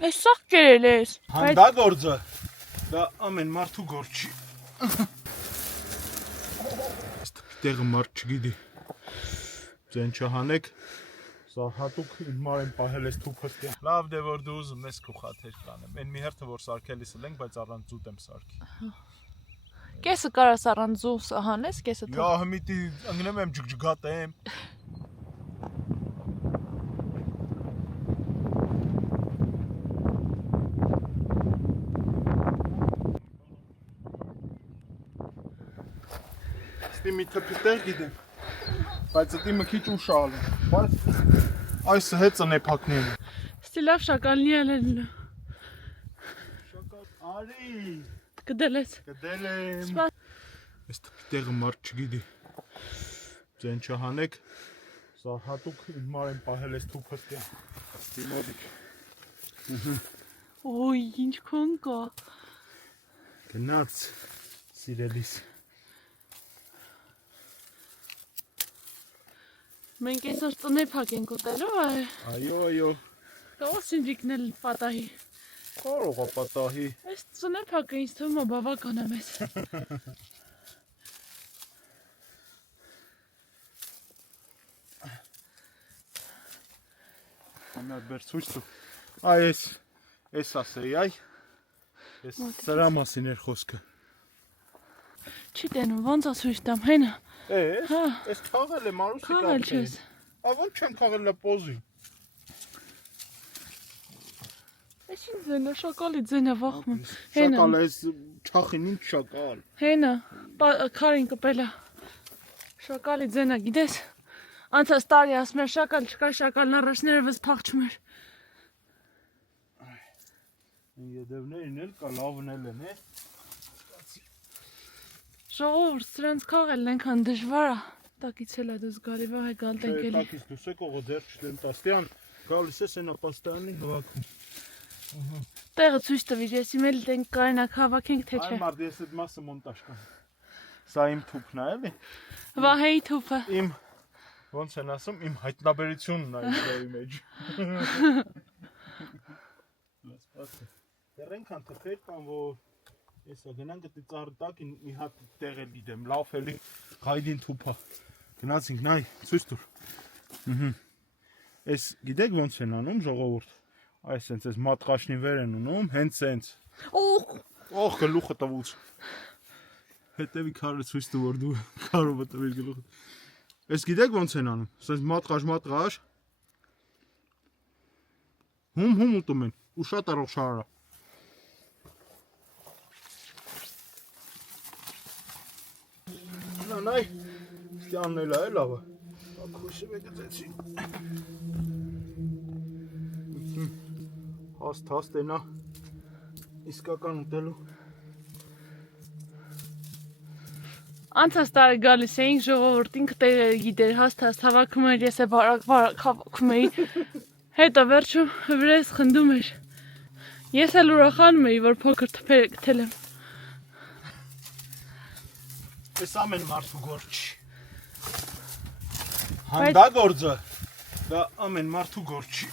Այս սաղ կերել ես։ Հանդա գործը, դա ամեն մարդու գործ չի։ Այս տեղը մարդ չգիտի։ Ձեն չհանեք, սա հատուկ իմ մարեն պահել ես թուփս տյան։ Լավ դե որ դու ուզում ես քո խաթեր կանեմ։ Այն մի հերթը որ սարքելիս ենք, բայց առանց ձուտ եմ սարքի։ Կեսը կարաս առանց զու հանես, կեսը թող։ Յա հմիտի ընկնեմ եմ ջգջգատեմ։ Ստի մի թփիտեր գիտեմ, բայց դի մի քիչ ուշալ է, բայց այս հետ ծնեպակն են։ Ստի լավ շակալնի ելել։ Շակալ, արի, Կդել ես։ կդել եմ։ Այս թփիտերը մարդ չգիտի։ Ձեն չհանեք, սա հատուկ իմ մարեն պահել ես թուփս տյան։ Ստի մոդիկ։ Ոյ, ինչ քոն կա։ Գնաց, սիրելիս։ Մենք այսօր տնեփակ ենք ուտելու, Այո, կարող սինդիկնել պատահի։ կարող է պատահի։ Այս տնեփակը ինձ թվում է բավական է մեզ։ Ամեն բեր ցույց տու։ Այ էս ասեի, այ։ Էս սրա մասին էր խոսքը։ Չի տենում, ոնց է ցույց տամ, հենա։ Հա, Էս քաղել է Մարուսի քաղել չես։ Ա ոնց չեմ քաղել լա պոզի։ Այս ինչ ձենը, շակալի ձենը վախում։ Հենա, Շակալ էս չախին ինչ շակալ։ հենա, քարին կպելա։ Շակալի ձենը, գիտես։ Անցած տարի ասում էր շակալ չկա, շակալն առաջները վզ փախչում էր։ Եդևներն էլ կա, լավն էլ են, է։ Ժողովուրդ, սրանց քաղելն ենքան դժվար է։ Տակից էլ է դες գալի, վահ է գալ տենկելի։ Տակից դուս եք ողը ձեր չտեմ տաստյան, գալիս ես ենա պաստանին հվաքում։ Տեղը ցույց տվիր, ես իմ էլ տենք կարենակ հավաքենք, թե Այ չէ։ մարդ ես այդ մասը մոնտաժ կամ։ Սա իմ թուփն է, էլի։ Վահեի թուփը։ Իմ ոնց են ասում, իմ հայտնաբերությունն է իմ մեջ։ Լասպասը։ Դեռ ենքան թփեր կան, որ Եսա գնանք դի ծառի տակին մի հատ տեղ էլ դիտեմ, լավ էլի գայդին թուփա։ Գնացինք, նայ, ցույց տուր։ Էս գիտեք ոնց են անում ժողովուրդ։ Այս սենց էս մատղաշնի վեր են ունում, հենց սենց։ Օխ, գլուխը տվուց։ Հետևի քարը ցույց տու որ դու կարող ես տվել գլուխը։ Էս գիտեք ոնց են անում։ Սենց մատղաշ։ Հում ուտում են, ու շատ առողջ շարը։ Նայ, ստյանն էլ է լավը։ Ակուսը վեկծեցի։ Հաստ ենա, իսկական ուտելու։ Անցած տարի գալիս էինք ժողովուրդ ինքը տեղը գիտեր, հաստ հավաքում էր, ես է վարակ հավաքում էի։ Հետո վերջում վրես խնդում էր։ Ես էլ ուրախանում էի, որ փոքր թփեր գտել եմ։ Էս ամեն մարդու գործ չի։ Հանդա գործը, դա ամեն մարդու գործ չի։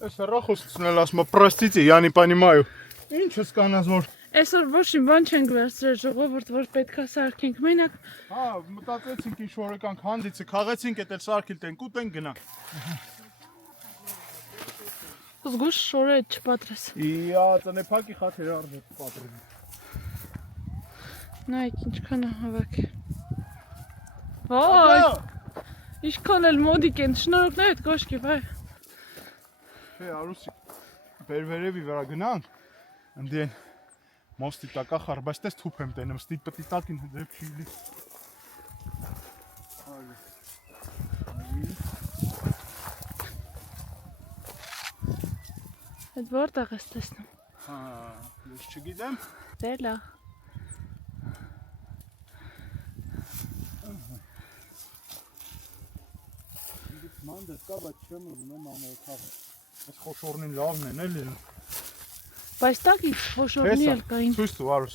Էս հեռախոսն էլ ասում է պրոստիցի, я не понимаю։ Ինչ ես կանած որ։ Այսօր ոչ մի բան չենք վերցրել ժողովուրդ, որ պետքա սարքենք մենակ։ Հա, մտածեցինք ինչ որ եկանք հանդիցը, քաղեցինք, էդ էլ սարքիլ տենք, ուտենք գնանք։ Զգուշ շորը չպատրես։ Իա, ծնեփակի խաթեր արվեց պատրում։ Նայեք ինչքան է հավաք։ Վայ։ Ինչքան էլ մոդիկ են, շնորհքներ այդ կոշկի, վայ։ Չէ, Արուսի, վերևի վրա գնանք, ընդեն մոստի տակա խար, բայց տես թուփ եմ տենում, ստի պտի տակին դեպ չի լի։ Այդ որտեղ ես տեսնում։ Հա, ես չգիտեմ։ Դե լավ։ Մանդը կա, բայց չեմ ուզում եմ ամոթաղը։ Այս խոշորնին լավն են էլի։ Բայց տակի խոշորնի էլ կային։ Ցույց տու Արուս։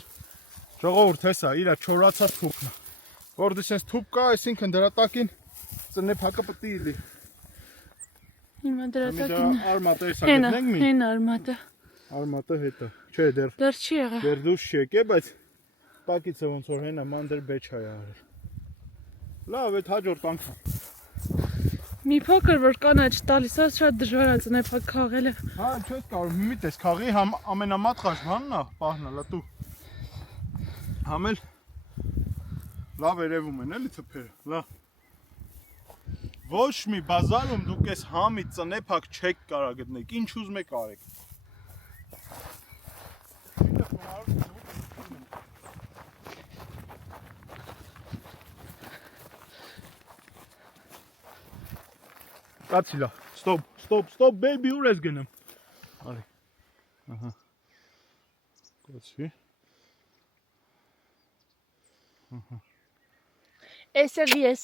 Ժողովուրդ հեսա, իրա չորացած թուփն է։ Որ դες թուփ կա, այսինքն դրա տակին ծնեփակը պետք է լինի։ Հիմա դրա տակին Արմատը էսա հենա, գտնենք մի։ հեն արմատը։ Արմատը հետը։ Չէ, Դեռ չի եղա։ դեռ դուրս չի եկե, բայց տակիցը ոնց որ հենա մանդր բեչա է արել։ Լավ, այդ հաջորդ անգամ։ Մի փոքր որ կանաչ տալիս է շատ դժվար է ծնեփակ քաղելը։ Հա, չես կարող մի տես քաղի ամենամատղաշ բանն է, պահնալա դու։ Համել լավ երևում են էլի թփերը, լավ։ Ոչ մի բազարում դուք այս համի ծնեփակ չեք կարա գտնեք, ինչ ուզում եք արեք։ Կացիլա, stop, baby, ուր ես գնում։ Արի, ահա, կացի։ Էս էլ ես։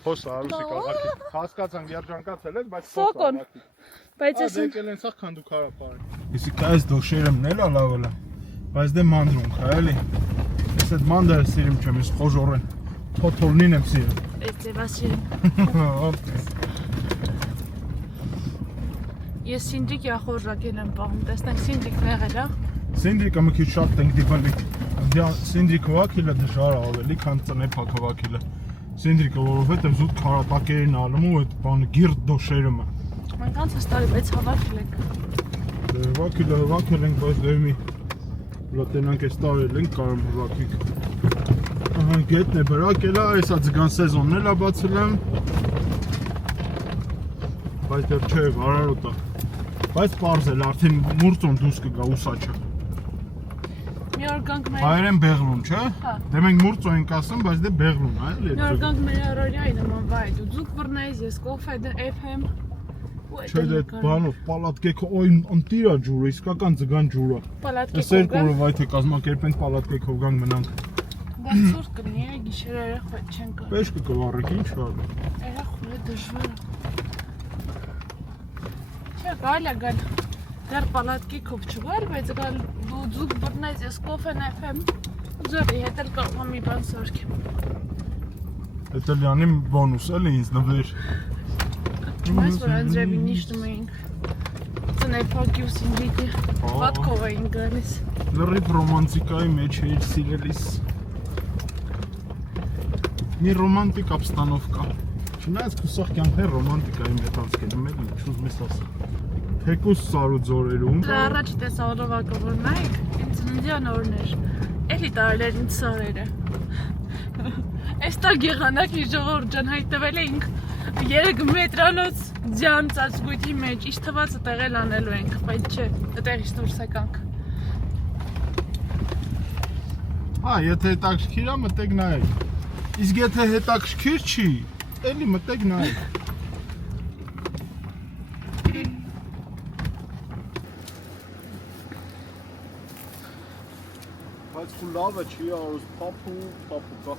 Խոսա արուսի կաղաքի, հասկացանք երջանկացել ես, բայց Սոկոն, բայց ես դեկել են սաղ կան դու կարապարը։ Եսի կա ես դոշերըմն էլ ալավըլա, բայց դե մանդրում կա էլի։ Ես այդ մանդարը սիրիմ չեմ, ես խոժոր են, թոթոլնին եմ սիրիմ։ Էս ձևա սիրեմ։ Ես սինդրիկի ախորժակել եմ պահում, տեսնենք սինդրիկն եղել է։ Սինդրիկը մի քիչ շատ ենք դիպալիկ։ Սինդրիկ հովակիլը դժվար է ավելի, քան ծնեփակ հովակիլը։ Սինդրիկը որովհետև զուտ քարապակերին ալում ու այդ բանը գիրտ դոշերումը։ Մենք անցած տարի 6 հավաքել ենք։ Հովակիլը հովակել ենք, բայց դե մի լոտենանք էս տարել ենք կարամ հովակիկ։ Ահա գետն է բրակել է, այսա ձգան սեզոնն էլ է բացել եմ։ Բայց դեռ չէ, արարոտ է։ Բայց պարզ էլ արդեն մուրծոն դուրս կգա ուսաչը։ Մի օր գանք մեր Հայերեն բեղլուն, չէ։ Հա։ Դե մենք մուրծո ենք ասում, բայց դե բեղլուն է, էլի։ Մի օր գանք մեր առօրյայի նման վայ, դու ձուկ բռնես, ես կոֆե FM։ Չէ, դե բանով պալատկեքը օյ ընտիրա ջուրը, իսկական ձգան ջուրը։ Պալատկեքով Այս երկու օրը վայ թե կազմակերպենք պալատկեքով գանք մնանք։ Բայց ցուրտ կլինի, գիշերը երախոտ չեն կա։ Պեշ կկվառեք, ինչ ա։ Երախոտ դժվար է։ Չէ, կարելի է գալ դեռ պալատկեքով չգալ, բայց գալ դու ձուկ բռնես, ես կոֆե FM։ Ձեռի հետ էլ կարող եմ մի բան սարքեմ։ Էտելյանի բոնուս էլի ինձ նվեր։ Բայց որ Անդրեյին նիշտում էինք։ Ծնեփակի ու սինդրիկի պատկով էին գալիս։ Լրիվ ռոմանտիկայի մեջ էիր սիրելիս։ Մի ռոմանտիկ ապստանովկա։ Չնայած քուսախ կյանքներ ռոմանտիկայի մեջ անցկել եմ, ինչ ուզում ես ասել։ Թեկուս սարու ձորերում։ Դրա առաջ տեսա օրովակը որ նայեք, ինձ ծննդյան օրն էր։ Էլի տարել ինձ սարերը։ Այստեղ եղանակի ժողովուրդ ջան հայտնվել էինք 3 մետրանոց ձյան ծածկույթի մեջ, իշ թվացը տեղել անելու ենք, բայց չէ, այդտեղից դուրս եկանք։ Հա, եթե հետաքրքիր է, մտեք նայեք։ Իսկ եթե հետաքրքիր չի, էլի մտեք նայեք։ Բայց ու լավը չի արուս պապու կա։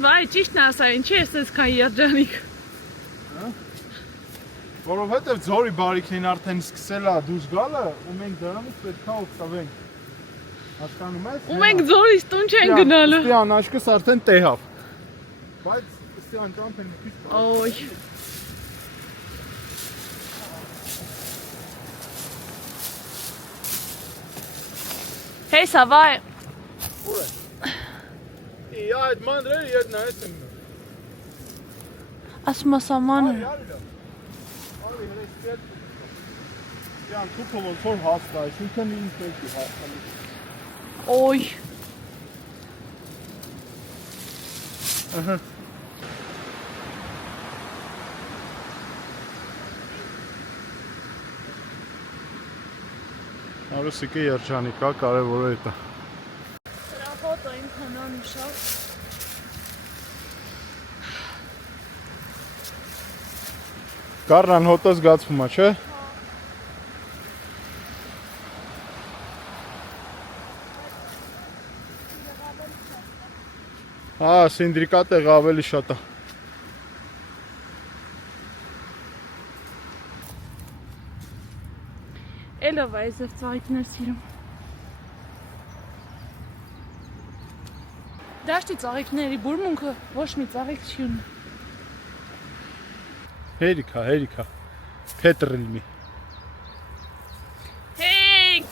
Վայ, ճիշտն ասա, ինչի ես այսքան երջանիկ։ Որովհետև ձորի բարիքին արդեն սկսել է դուրս գալը, ու մենք դրանից պետք է օգտվենք։ Հասկանում ես։ Ու մենք ձորից տուն չեն գնալու։ Ստյան աշկս արդեն տեղավ։ Բայց ստյան ճամփ են քիչ։ Օй։ Հեյ, սավայ։ Ուր է։ Իա, այդ մանրերը ետ նայեց եմ։ Ասում է սամանը։ Արի, հրեսպետ։ Ստյան թուփը ոնց որ հաստ է, այսինքն ինձ պետք է հասնի։ Օй։ Ահա։ Արուսիկը երջանիկ է, կարևորը էտա։ Դրա ֆոտո իմ հանան շատ։ Կարնան հոտը զգացվում է, չէ։ Հա, սինդրիկա տեղը ավելի շատ է։ Էլով է ձեր ծաղիկներ սիրում։ Դաշտի ծաղիկների բուրմունքը ոչ մի ծաղիկ չի ունում։ Հերիքա, Պետրիլմի։ Հեյ!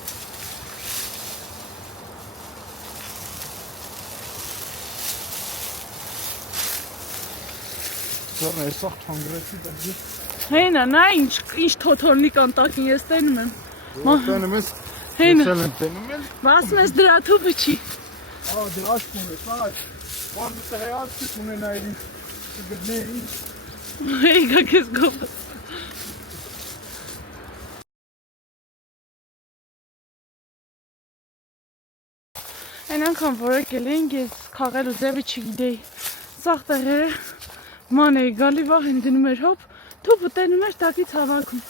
Զորն է սաղ չանգրեցի դարձի։ Հենա, նա ինչ թոթորնի կանտակին ես տենում եմ։ Տենում ես, Հենա, տենում ես։ բասում ես դրա թուպը չի։ Դե աշկում ես, այ, վարդուստը հայացքս ունենայրին, գտնեի։ Հեյ, գակ ես գոպը։ Այն անգամ որ եկել էինք, ես քաղելու ձևը չգիտեի։ Սաղ տեղերը ման էի գալի վաղ են դնում էր հոպ, թուպը տենում էր տակից հավաքում։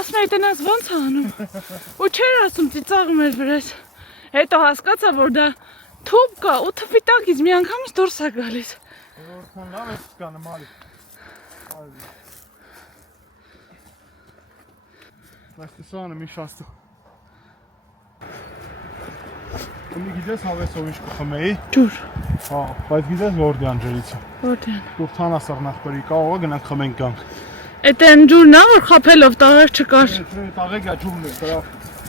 Ասում էի տնած ոնց է անում։ Ու չէր ասում ծիծաղում էր վրես։ Հետո հասկացա, որ դա թուպ կա ու թուպի տակից մի անգամից դուրս է գալիս։ Որքան լավ ես կանը մարի։ Բայց տեսանը մի շաստու։ Ումի գիտես հավեսով ինչ կխմեի։ Ջուր։ Հա, բայց գիտես որդի անջերիցը։ Որտեն։ Դուր թանասար նախբերի կաղողը գնանք խմենք գանք։ Էդ են ջուրն է, որ խապելով տաղեղ չկար։ Տաղեգա ջուրն է, դրա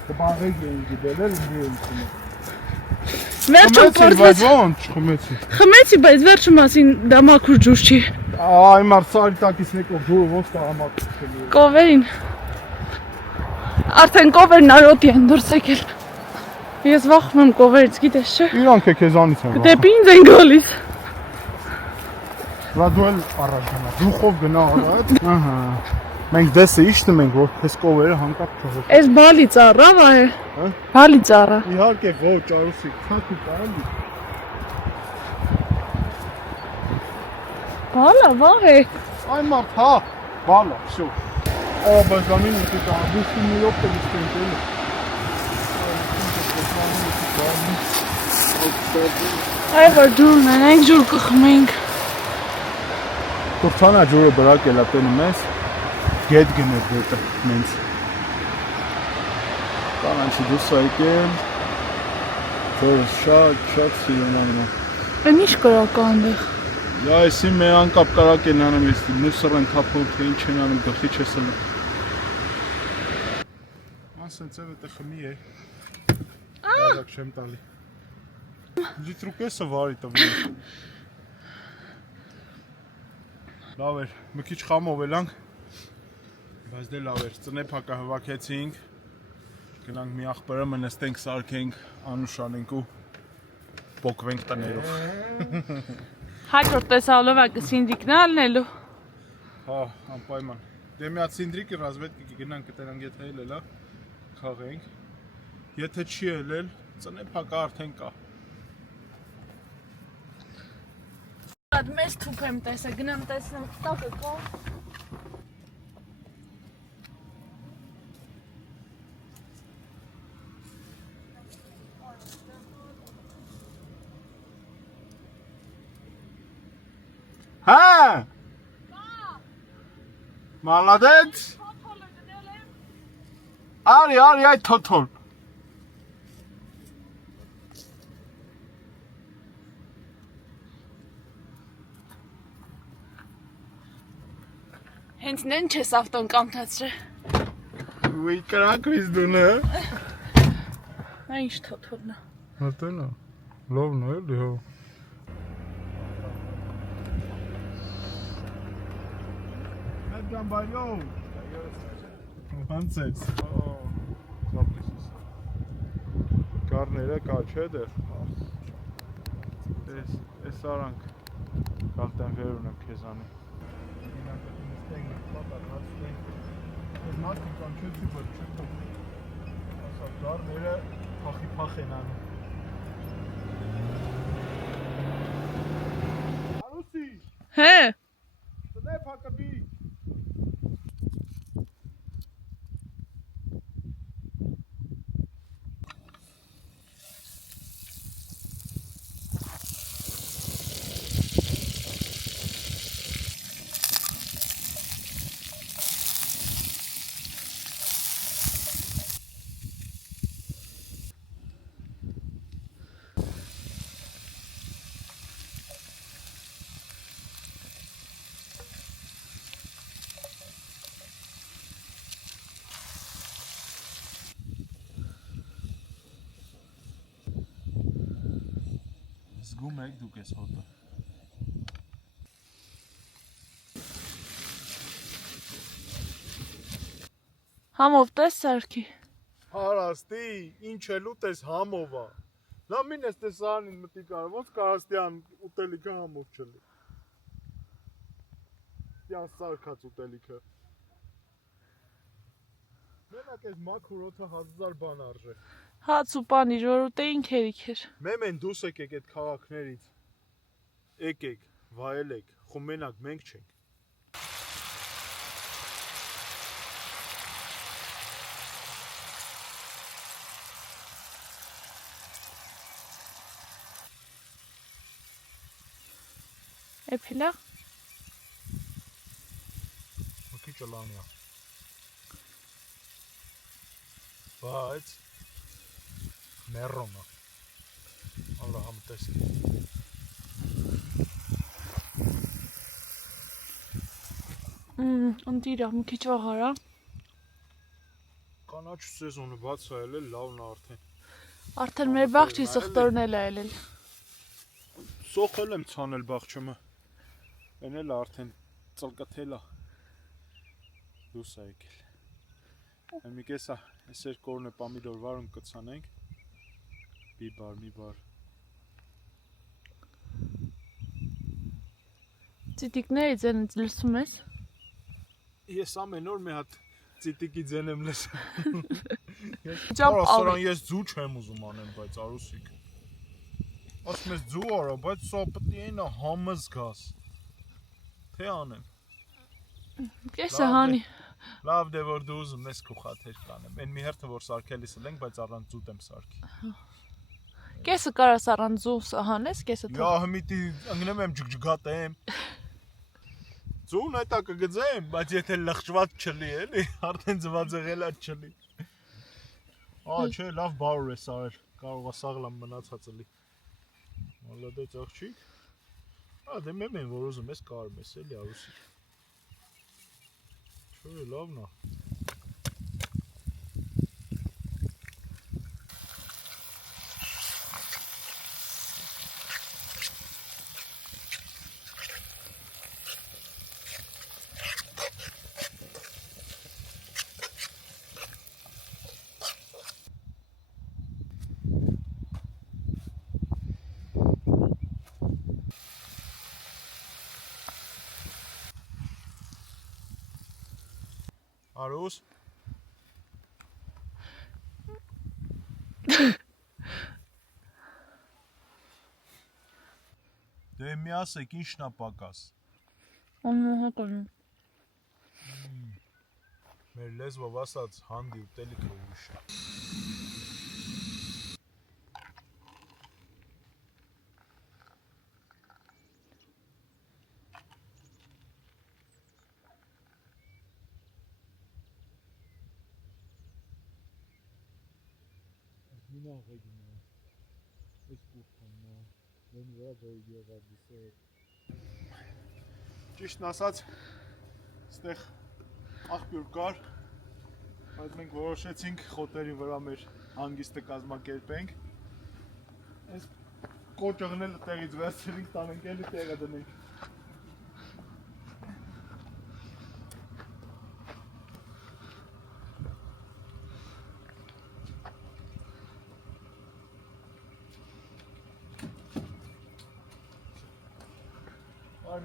կբաղեգ էին գիտել էլ ինձ էին խմել։ Վերջում բայց ոնց չխմեցի։ Խմեցի, բայց վերջում ասին դա մաքուր ջուր չի։ Այ մարսարի տակից եկող ջուրը ոնց տաղամակ չխմել։ Կովերին։ Արդեն կովերն արոտի են դուրս եկել։ Ես վախում եմ կովերից, գիտես չէ։ Իրանք է քեզանից են։ Դեպի ինձ են գալիս։ Լա դու էլ առաջ գնա, դուխով գնա առաջ։ Ահա։ Մենք դեսը իշտում ենք, որ պես կովերը հանկապ թողող։ Էս բալի ծառա վա է։ Հա։ Բալի ծառա։ Իհարկե ոչ, արուսիկ, թակու կարելի։ Բալա վա է։ Այ մարդ, հա, բալա, всё։ Ո բազամին ու դա բուստի մի րոպե դիստենտել։ Այ որ ջուրն են, այն ջուր կխմենք։ Կուրթանա ջուրը բրակ էլա տենում ես, գետ գնետ դետը մենց։ Կանանչի դուս այկել, ձերս շատ սիրում ամնա։ Են ինչ կրական դեղ։ Յա եսի մե անկապ կարակ են անում ես, մուսր են թապում, թե ինչ են անում, գլխի չես ելը։ Ասենց է վետը խմի է, բազակ չեմ տալի։ Լիտրուկ եսը վարի տվի։ Լավ էր, մի քիչ խամով էլանք, բայց դե լավ էր, ծնե փակա հվակեցինք, գնանք մի աղբերը մնստենք, սարքենք, անուշանենք ու պոկվենք տներով։ Հաջորդ տեսալով է կսինդիկն ալնելու։ Հա, անպայման։ Դե մի հատ սինդրիկը ռազմետկի գնանք կտենանք եթե ելել, քաղենք, եթե չի ելել, ծնե փակա արդեն կա։ Այդ մեծ թուփ եմ տեսել, գնամ տեսնեմ տակը կա։ Հա! Մալադեց։ Արի այդ թոթոլ։ Հենց նեն չես ավտոն կանթացրել։ Ուի կրակվից դունը։ Նա ինչ թոթորն է։ Հատենա, լովն է էլի հո։ Հետ գամբայլով։ Հանցեց։ Կարները կա չէ դեր։ Ես արանք կալտեն վեր ունեմ քեզանի։ Ես մարդի կանչեցի, որ չտով ասա դարները պախի են անում Արուսի, Հե, տնե պակաբի Զգում եք դուք այս հոտը։ Համով տես Սարգի։ Հարաստի, ինչ էլ ուտես համով է։ Նա մին ես տեսանին մտի կար, ոնց կարաստյան ուտելիքը համով չլի։ Ստյան սարքած ուտելիքը։ Մենակ այս մաքուր օդը 1000 բան արժե։ Հաց ու պանիր որ ուտեինք հերիք էր։ Մեմեն դուս եկեք այդ քաղաքներից։ Եկեք, վայելեք, խո մենակ մենք չենք։ Էփիլա։ Ոքի ճլանյա։ Բայց մերոնա։ Արա համ տեսնի։ Ընտիրա, մի քիչ վաղարա։ Կանաչ սեզոնը բաց է ելել, լավն է արդեն։ Արդեն մեր բաղջի սխտորնել է ելել։ Սոխել եմ ցանել բաղջումը։ Էն էլ արդեն ծլկթել է։ Դուս է եկել։ Այն մի կեսա, այս երկորն է պամիդոր վարում կցանենք։ մի բար։ Ծիտիկների ձենից լսում ես։ Ես ամեն օր մի հատ ծիտիկի ձեն եմ լսում։ Ճապ Ասարան ես ձու չեմ ուզում անեմ, բայց Արուսիկ։ Ասում ես ձու արա, բայց սա պետք է նա համը զգաս։ Թե անեմ։ Կեսը հանի։ Լավ դե որ դու ուզում ես քո խաթեր կանեմ։ Այն մի հերթը որ սարքելիս ենք, բայց առանց ձուտ եմ սարքի։ Կեսը կարաս առանց ձու սահանես, կեսը թող։ Յա հմիտի ընկնեմ եմ ջգջգատեմ։ Ձուն այտա կգծեմ, բայց եթե լղճված չլի էլի, արդեն ձվածեղելա չլի։ Չէ, լավ բարոր է սարել, կարող է սաղլամ մնացածը լի։ Մոլադեց աղջիկ։ Դե մեմեն որ ուզում ես կարում ես էլի Արուսիկ։ Չէ, լավն է։ Արուս Դե մի ասեք ինչն է պակաս Անմոհակալն Մեր լեզվով ասած հանդի ուտելիքը ուրիշ է Ճիշտն ասած, ստեղ աղբյուր կար, բայց մենք որոշեցինք խոտերի վրա մեր հանգիստը կազմակերպենք Այս կոճղն էլ տեղից վերցրինք, տանենք էլի տեղը դնենք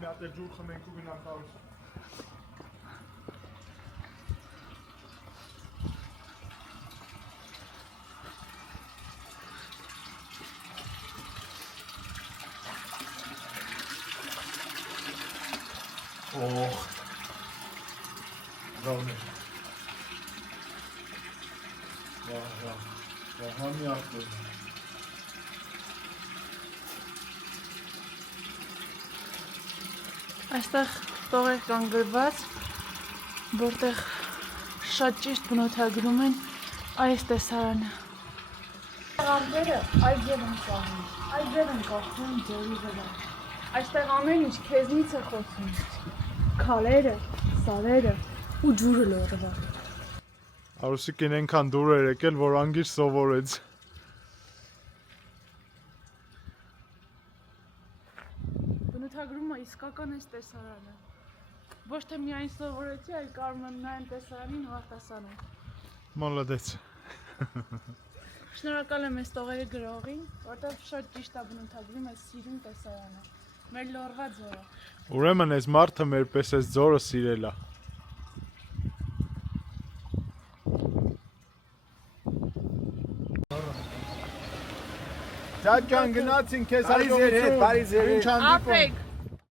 Մի հատ էլ ջուր խմենք ու գնանք Արուս Լավն է Համի աղբոր Այստեղ տողեր կան գրված, որտեղ շատ ճիշտ բնութագրում են այս տեսարանը։ Աղբերը այգեր են կահում, այգեր են կախում ձերի վրա։ Այստեղ ամեն ինչ քեզնից է խոսում, քալերը, սալերը ու ջուրը լորվա։ Արուսիկին ենքան դուր էր եկել, որ անգիր սովորեց Բավական է տեսարանը։ Ոչ թե միայն սովորեցի, այլ կարող եմ նայեմ տեսարանին ու արտասանեմ։ Մոլոդեց։ Շնորհակալ եմ այս տողերը գրողին, որտեղ շատ ճիշտ է բնութագրում է սիրուն տեսարանը։ Մեր լորվա ձորը։ Ուրեմն այս մարդը մեր պես այս ձորը սիրել է։ Ճաճան գնացին քեզ Բարի ձեր հետ, բարի ձեր հետ։ Ապրեք։